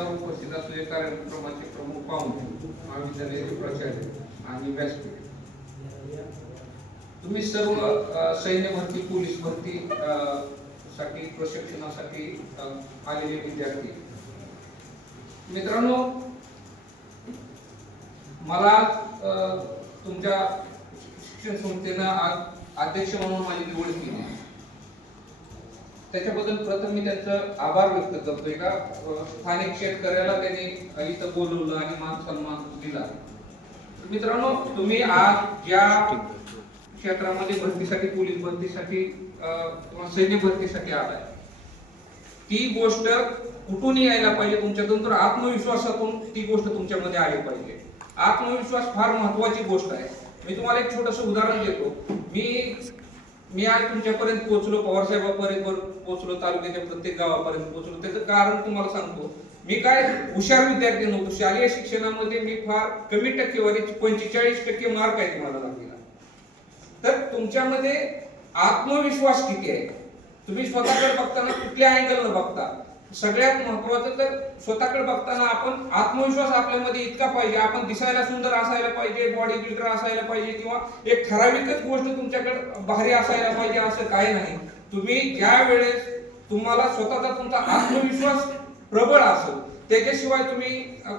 उपस्थित असलेले कार्यक्रमाचे प्रमुख पाहुणे महाविद्यालयाचे प्राचार्य आणि व्यासपीठ तुम्ही सर्व सैन्य भरती पोलीस भरती साठी प्रशिक्षणासाठी अ, आलेले विद्यार्थी. मित्रांनो मला अ, तुमच्या शिक्षण संस्थेनं अध्यक्ष म्हणून माझी निवड केली. त्याच्याबद्दल प्रथम मी त्यांचं आभार व्यक्त करतोय का? स्थानिक शेतकऱ्याला त्यांनी इथं बोलवलं आणि मान सन्मान दिला. मित्रांनो तुम्ही आज ज्या क्षेत्रामध्ये भरतीसाठी पोलीस भरतीसाठी सैन्य भरतीसाठी आलाय ती गोष्ट कुठून यायला पाहिजे तुमच्यातून? तर आत्मविश्वासातून ती गोष्ट तुमच्यामध्ये आली पाहिजे. आत्मविश्वास फार महत्वाची गोष्ट आहे. मी तुम्हाला एक छोटस उदाहरण देतो. मी मी आज तुमच्यापर्यंत पोहोचलो पवारसाहेबापर्यंत पोहोचलो तालुक्याच्या प्रत्येक गावापर्यंत पोहोचलो. त्याचं कारण तुम्हाला सांगतो. मी काय हुशार विद्यार्थी नव्हतो. शालेय शिक्षणामध्ये मी फार कमी टक्केवारी पंचेचाळीस टक्के मार्क आहे मला लागलेला. तर तुमच्यामध्ये आत्मविश्वास किती आहे? तुम्ही स्वतःकडे बघताना कुठल्या अँगल न बघता? सगळ्यात महत्वाचं तर स्वतःकडे बघताना आपण आत्मविश्वास आपल्यामध्ये इतका पाहिजे. आपण दिसायला सुंदर असायला पाहिजे बॉडी बिल्डर असायला पाहिजे किंवा एक ठराविकच गोष्ट तुमच्याकडे भारी असायला पाहिजे असं काही नाही. तुम्ही ज्या वेळेस तुम्हाला स्वतःचा तुमचा आत्मविश्वास प्रबळ असेल त्याच्याशिवाय तुम्ही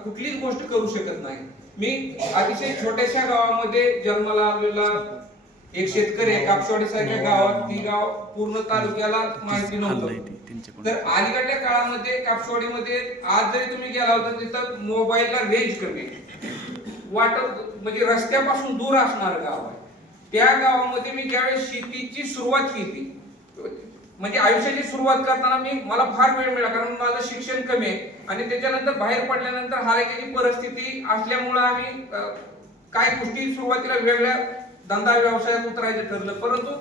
कुठलीच गोष्ट करू शकत नाही. मी अतिशय छोट्याशा गावामध्ये जन्माला आलेला एक शेतकरी आहे कापसवाडी सारख्या गावात ती गाव पूर्ण तालुक्याला माहिती नव्हतं. तर अलीकडच्या काळामध्ये कापसवाडीमध्ये आज जरी तुम्ही गेला होता तिथं मोबाईलला रेंज कमी वाटत म्हणजे रस्त्यापासून दूर असणार गाव आहे. त्या गावामध्ये मी ज्यावेळेस शेतीची सुरुवात केली म्हणजे आयुष्याची सुरुवात करताना मी मला फार वेळ मिळाला कारण माझं शिक्षण कमी आहे. आणि त्याच्यानंतर बाहेर पडल्यानंतर हालाकीची परिस्थिती असल्यामुळं आम्ही काही गोष्टी सुरुवातीला वेगळ्या धंदा व्यवसायात उतरायचं ठरलं. परंतु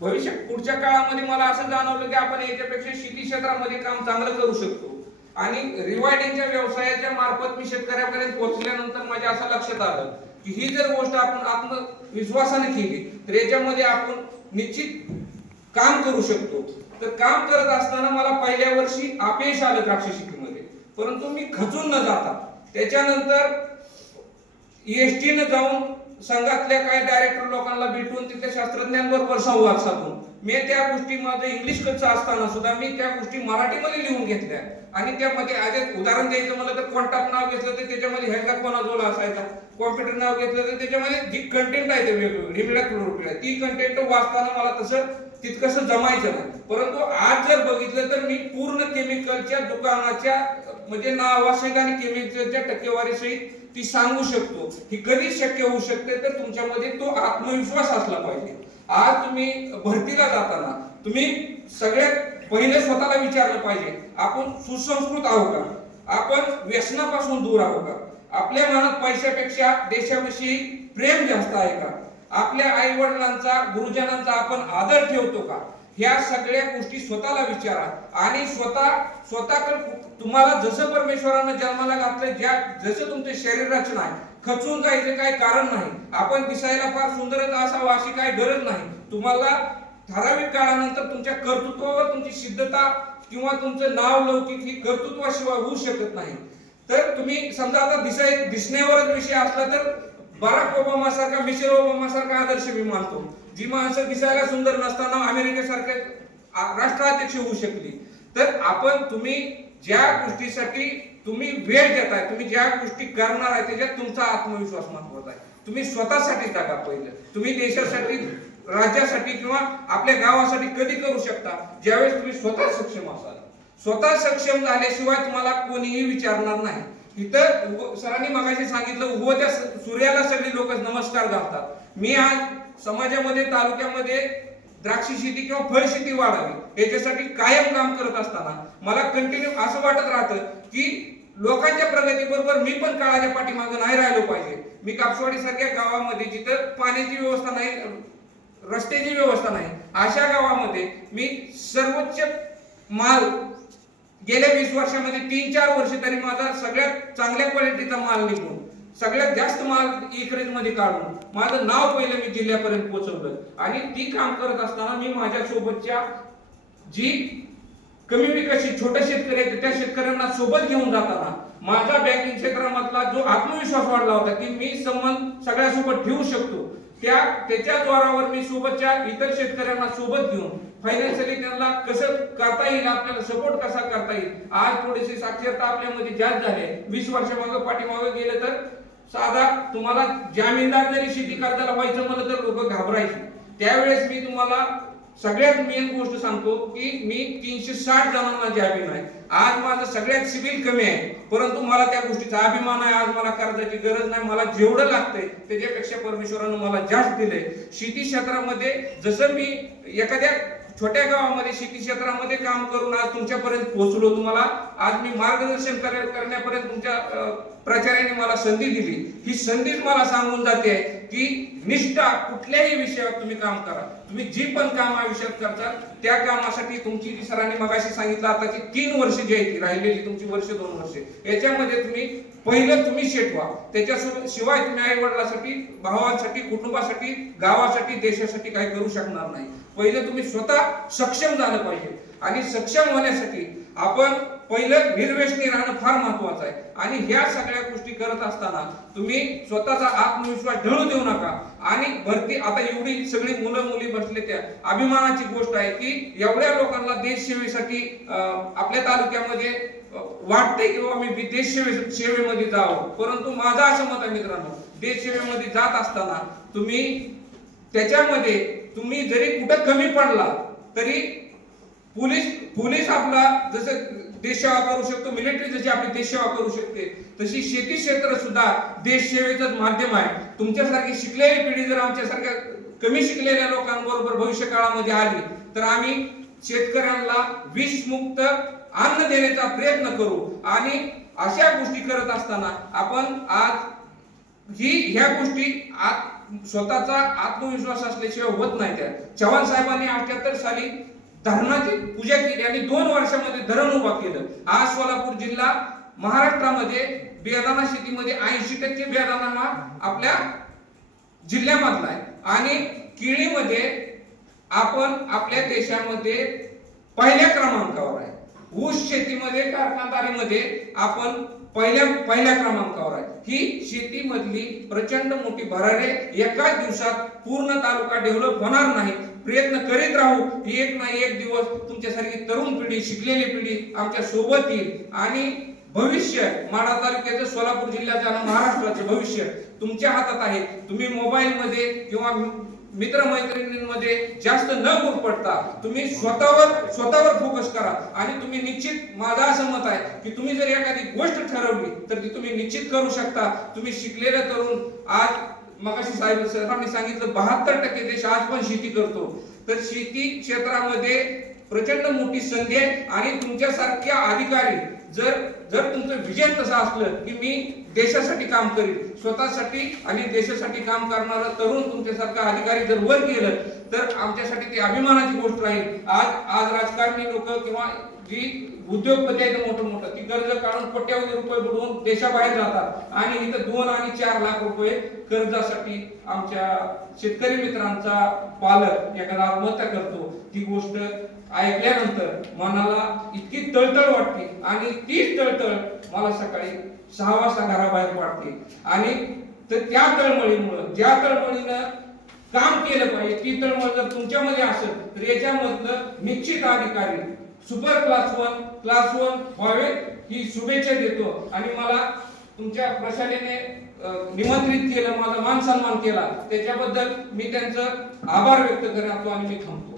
भविष्यात पुढच्या काळामध्ये मला असं जाणवलं की आपण याच्यापेक्षा शेती क्षेत्रामध्ये काम चांगलं करू शकतो. आणि रिवायडिंगच्या व्यवसायाच्या मार्फत मी शेतकऱ्यापर्यंत पोहोचल्यानंतर माझ्या असं लक्षात आलं की ही जर गोष्ट आपण आत्मविश्वासाने केली तर याच्यामध्ये आपण निश्चित काम करू शकतो. तर काम करत असताना मला पहिल्या वर्षी अपयश आलं द्राक्ष शेतीमध्ये. परंतु मी खचून न जाता त्याच्यानंतर एस न जाऊन संघातल्या काही डायरेक्टर लोकांना भेटून तिथल्या शास्त्रज्ञांबरोबर संवाद साधून. मी त्या गोष्टी माझं इंग्लिश कच्च असताना सुद्धा मी त्या गोष्टी मराठीमध्ये लिहून घेतल्या. आणि त्यामध्ये आधी उदाहरण द्यायचं म्हणलं तर कॉन्टॅक्ट नाव घेतलं तर त्याच्यामध्ये ह्याचा जोला असायचा? कॉम्प्युटर नाव घेतलं तर त्याच्यामध्ये जी कंटेंट आहे ते वेगवेगळी ती कंटेंट वाचताना मला तसं तितकंसं जमायचं नाही. परंतु आज जर बघितलं तर मी पूर्ण केमिकलच्या दुकानाच्या म्हणजे नावासहित आणि केमिकलच्या टक्केवारीसहित ती सांगू शकतो. ही कधी शक्य होऊ शकते तर तुमच्यामध्ये तो आत्मविश्वास असला पाहिजे. आज तुम्ही भरतीला जाताना तुम्ही सगळ्यात पहिले स्वतःला विचारलं पाहिजे आपण सुसंस्कृत आहोत का? आपण व्यसनापासून दूर आहोत का? आपल्या मनात पैशापेक्षा देशाविषयी प्रेम जास्त आहे का? आपल्या आई वडिलांचा गुरुजनांचा आपण आदर ठेवतो का? ह्या सगळ्या गोष्टी स्वतःला विचारा. आणि स्वतः स्वतःकडे तुम्हाला जसं परमेश्वरानं जन्माला घातलं ज्या जसं तुमचं शरीर रचना आहे खचून जायचं काही कारण नाही. आपण दिसायला फार सुंदरच असावं अशी काही गरज नाही. तुम्हाला ठराविक काळानंतर तुमच्या कर्तृत्वावर तुमची सिद्धता किंवा तुमचं नाव लौकिक ही कर्तृत्वाशिवाय होऊ शकत नाही. तर तुम्ही समजा आता दिसाय दिसण्यावरच विषय असला तर बराक ओबामा सारखा मिशेल ओबामा सारखा आदर्श मी मानतो. जी माणसं दिसायला सुंदर नसताना अमेरिकेसारखे राष्ट्राध्यक्ष होऊ शकली. तर आपण तुम्ही ज्या गोष्टीसाठी तुम्ही वेळ देताय तुम्ही ज्या गोष्टी करणार आहे त्याच्यात तुमचा आत्मविश्वास महत्त्वाचा आहे. तुम्ही स्वतःसाठी टाका पहिलं. तुम्ही देशासाठी राज्यासाठी किंवा आपल्या गावासाठी कधी करू शकता ज्यावेळेस तुम्ही स्वतः सक्षम असाल. स्वतः सक्षम झाल्याशिवाय तुम्हाला कोणीही विचारणार नाही. इथं सरांनी मगाशी सांगितलं उगवत्या सूर्याला सगळी लोक नमस्कार घालतात. मी आज समाजामध्ये तालुक्यामध्ये द्राक्ष शेती किंवा फळ शेती वाढावी याच्यासाठी कायम काम करत असताना मला कंटिन्यू असं वाटत राहतं की लोकांच्या प्रगतीबरोबर मी पण काळाच्या पाठीमागे नाही राहिलो पाहिजे. मी कापसवाडी सारख्या गावामध्ये जिथं पाण्याची व्यवस्था नाही रस्त्याची व्यवस्था नाही अशा गावामध्ये मी सर्वोच्च माल गेल्या वीस वर्षामध्ये तीन चार वर्ष तरी माझा सगळ्यात चांगल्या क्वालिटीचा माल निघून सगळ्यात जास्त माल इकरेजमध्ये काढून माझं नाव पहिलं मी जिल्ह्यापर्यंत पोहोचवलं. आणि ती काम करत असताना मी माझ्या सोबतच्या जी कमी विकसित छोट्या शेतकरी आहेत त्या शेतकऱ्यांना सोबत घेऊन जाताना माझा बँकिंग क्षेत्रामधला जो आत्मविश्वास वाढला होता की मी संबंध सगळ्यासोबत ठेवू शकतो. त्या त्याच्या द्वारावर मी सोबतच्या इतर शेतकऱ्यांना सोबत घेऊन फायनान्शियली त्यांना कसं करता येईल आपल्याला सपोर्ट कसा करता येईल आज थोडीशी साक्षरता आपल्यामध्ये जास्त झाली आहे. वीस वर्षामागं पाठीमागं गेलं तर साधा तुम्हाला जामीनदार जरी शेती करताना व्हायचं म्हणलं तर लोक घाबरायचे. त्यावेळेस मी तुम्हाला सगळ्यात मेन गोष्ट सांगतो की मी तीनशे साठ जणांना जामीन आहे. आज माझं सगळ्यात सिबिल कमी आहे. परंतु मला त्या गोष्टीचा अभिमान आहे. आज मला कर्जाची गरज नाही. मला जेवढं लागतंय त्याच्यापेक्षा परमेश्वरानं मला जास्त दिलंय. शेती क्षेत्रामध्ये जसं मी एखाद्या छोट्या गावामध्ये शेती क्षेत्रामध्ये काम करून आज तुमच्यापर्यंत पोहोचलो तुम्हाला. आज मी मार्गदर्शन करण्यापर्यंत तुमच्या अं, प्राचार्याने मला संधी दिली. ही संधी मला सांगून जाते की निष्ठा कुठल्याही विषयावर तुम्ही काम करा. तुम्ही जी पण काम आयुष्यात करता त्या कामासाठी तुमची जी सरांनी मगाशी सांगितलं आता की तीन वर्ष जी आहे ती राहिलेली तुमची वर्ष दोन वर्ष. याच्यामध्ये तुम्ही पहिलं तुम्ही शेटवा त्याच्या शिवाय तुम्ही आई वडिलांसाठी भावांसाठी कुटुंबासाठी गावासाठी देशासाठी काही करू शकणार नाही. पहिलं तुम्ही स्वतः सक्षम झालं पाहिजे. आणि सक्षम होण्यासाठी आपण पहिलं निर्वेशनी राहणं फार महत्वाचं आहे. आणि ह्या सगळ्या गोष्टी करत असताना तुम्ही स्वतःचा आत्मविश्वास ढळू देऊ नका. आणि भरती आता एवढी सगळी मुलं मुली बसले त्या अभिमानाची गोष्ट आहे की एवढ्या लोकांना देश सेवेसाठी आपल्या तालुक्यामध्ये वाटते की बाबा मी देश सेवे सेवेमध्ये जावं. परंतु माझं असं मत आहे मित्रांनो देश सेवेमध्ये जात असताना तुम्ही त्याच्यामध्ये तुम्ही जरी कुठं कमी पडला तरी पोलीस पोलीस आपला जसं देश सेवा करू शकतो मिलिटरी जशी आपली देश सेवा करू शकते तशी शेती क्षेत्र सुद्धा देशसेवेचंच माध्यम आहे. तुमच्यासारखी शिकलेली पिढी जर आमच्यासारख्या कमी शिकलेल्या लोकांबरोबर भविष्य काळामध्ये आली तर आम्ही शेतकऱ्यांना विषमुक्त अन्न देण्याचा प्रयत्न करू आणि अशा गोष्टी करत असताना आपण आज ही ह्या गोष्टी आत- स्वतःचा आत्मविश्वास असल्याशिवाय होत नाही त्या. चव्हाण साहेबांनी अठ्याहत्तर साली धरणाची पूजा केली आणि दोन वर्षामध्ये धरण उभा केलं. आज सोलापूर जिल्हा महाराष्ट्रामध्ये बियादाना शेतीमध्ये ऐंशी टक्के बेदाना हा आपल्या जिल्ह्यामधला आहे. आणि केळीमध्ये आपण आपल्या देशामध्ये पहिल्या क्रमांकावर आहे. ऊस शेतीमध्ये कारखानदारीमध्ये आपण पहिल्या पहिल्या क्रमांकावर आहे. ही शेतीमधली प्रचंड मोठी भरारे एकाच दिवसात पूर्ण तालुका डेव्हलप होणार नाही. प्रयत्न करीत राहू. ही एक ना एक दिवस तुमच्यासारखी तरुण पिढी शिकलेली पिढी आमच्यासोबत येईल. आणि भविष्य माढा तालुक्याचं सोलापूर जिल्ह्याचं आणि महाराष्ट्राचं भविष्य तुमच्या हातात आहे. तुम्ही मोबाईलमध्ये किंवा मित्रमैत्रिणींमध्ये जास्त न गुरपडता तुम्ही स्वतःवर स्वतःवर फोकस करा. आणि तुम्ही निश्चित माझं असं मत आहे की तुम्ही जर एखादी गोष्ट ठरवली तर ती तुम्ही निश्चित करू शकता. तुम्ही शिकलेले तरुण आज मगाशी साहेब सरांनी सांगितलं बहात्तर टक्के देश आज पण शेती करतो. तर शेती क्षेत्रामध्ये प्रचंड मोठी संधी आहे. आणि तुमच्यासारख्या अधिकारी जर जर तुमचं विजन तसं असलं की मी देशासाठी काम करील स्वतःसाठी आणि देशासाठी काम करणारा तरुण तुमच्यासारखा अधिकारी जर वर गेलं तर आमच्यासाठी ती अभिमानाची गोष्ट राहील. आज आज राजकारणी लोक किंवा जी उद्योगपती आहेत मोठं मोठं ती कर्ज काढून कोट्यावधी रुपये बुडवून देशाबाहेर जातात. आणि इथं दोन आणि चार लाख रुपये कर्जासाठी आमच्या शेतकरी मित्रांचा पालक एखादा आत्महत्या करतो. ती गोष्ट ऐकल्यानंतर मनाला इतकी तळतळ वाटते. आणि तीच तळतळ मला सकाळी सहा वाजता घराबाहेर पडते. आणि तर त्या तळमळीमुळं ज्या तळमळीनं काम केलं पाहिजे ती तळमळ जर तुमच्यामध्ये असेल तर याच्यामधलं निश्चित अधिकारी super class one class one व्हावे ही शुभेच्छा देतो. आणि मला तुमच्या प्रशालेने निमंत्रित केलं माझा मान सन्मान केला. त्याच्याबद्दल मी त्यांचं आभार व्यक्त करतो आणि मी थांबतो.